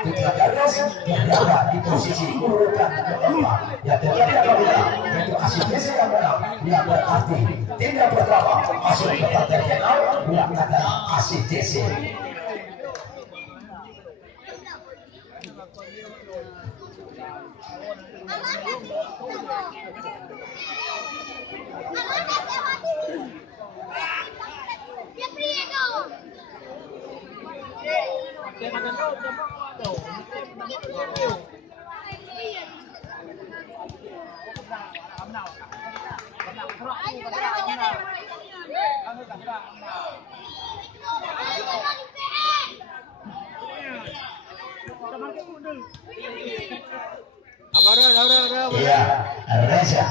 Putra Gagas berada di posisi urutan keempat. Ya, tetapi apabila itu ACDC yang menang, ya berarti tim yang pertama masuk ke partai final yang adalah ACDC. Iya, Reza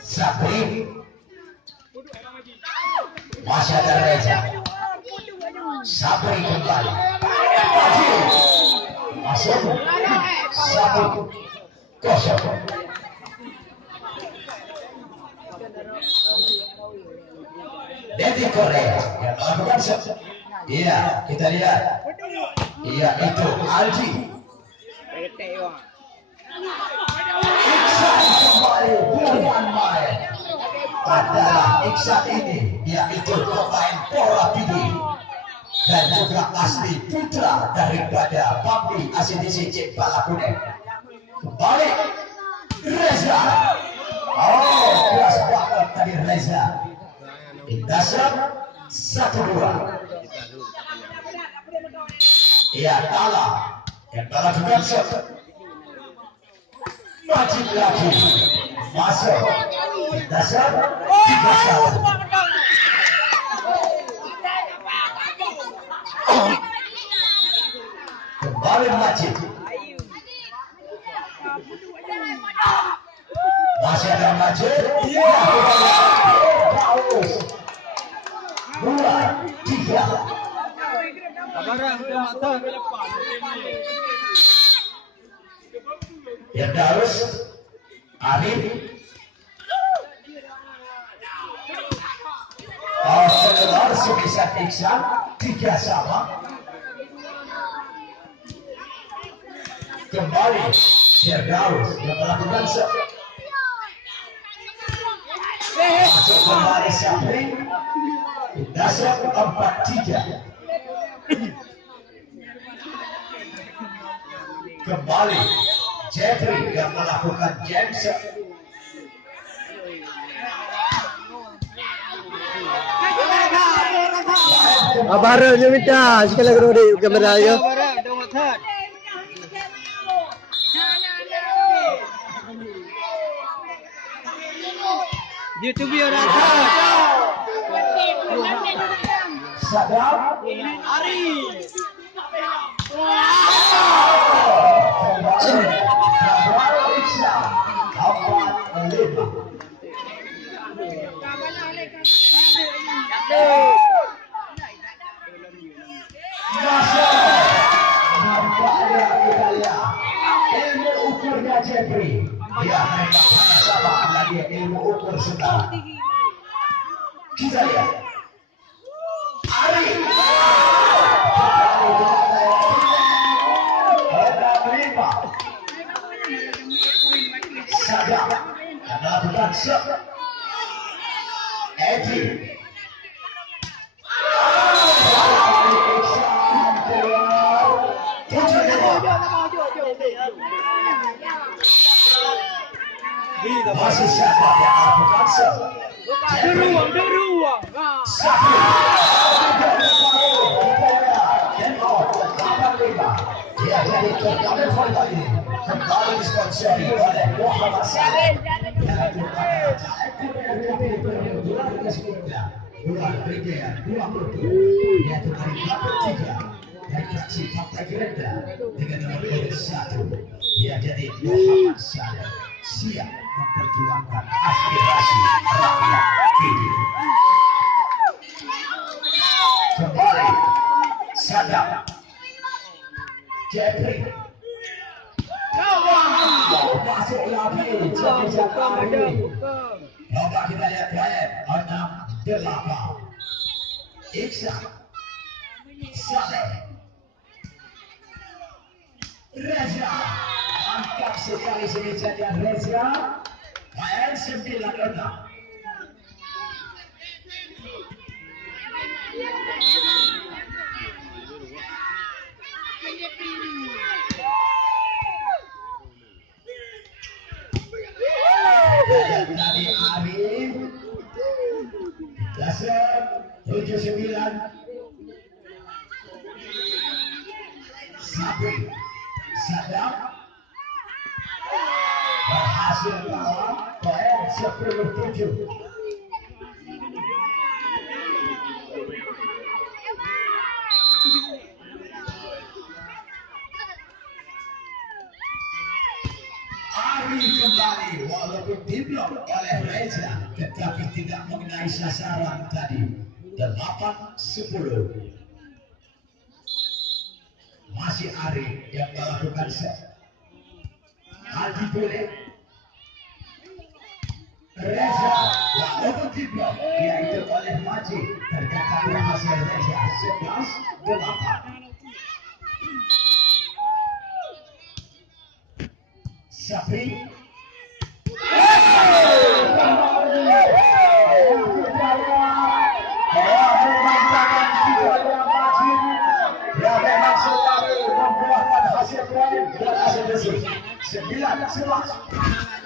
Sapri masih ada Reza Sapri kembali masuk 1-0. Dedi Korea yang melakukan iya, kita lihat. Iya, itu Alji. Iksan kembali bukan main. Adalah Iksan ini, yaitu pemain bola pidi dan juga asli putra daripada Bambi ACDC Cipala Kuning. Kembali Reza. Oh, keras banget tadi Reza. Indasam 1-2. Iya, Tala yang melakukan shot. Majid lagi masuk. Indasam 3-1. Kembali Majid. Masih ada Majid. Iya, bagus. 2-3. Firdaus Arif seluar sebesar Iksan 3-sama. Kembali Firdaus yang melakukan shot. Masuk kembali Sapri. Dasar 4-3. Kembali Jeffrey yang melakukan jam shot. Abarnya minta sekali lagi di kamera ya. YouTube ya Sadam Ari. Ilmu ukurnya Jeffrey, ya memang sama lagi ilmu ukur sudah. Kita lihat Ari Sadam yang melakukan shot. Edi masih siapa yang melakukan shot. Deruang. Ya, jadi turnamen volley ini kembali disponsori oleh Muhammad Saleh. Bulan Brigade 20, yaitu dari Bapak 3 dari fraksi Partai Gerindra dengan nomor 1. Ya, jadi Muhammad Saleh siap memperjuangkan aspirasi rakyat PD. Kembali Sadam Jeffrey masuk lagi siapa ini. Coba kita lihat lain 6-8. Iksan Saleh Reza angkat sekali sini saja Reza. Dan 9-6. Tadi Arif dasar 79 Sabri Sadam berhasil bawa poin 10-7. Ari kembali walaupun diblok oleh Reza tetapi tidak mengenai sasaran tadi. 8-10. Masih Ari yang melakukan set. Haji boleh Reza walaupun diblok yaitu oleh Majid ternyata berhasil Reza 11-8. Sapri memang selalu membuahkan hasil poin dan hasil bersih 9-11.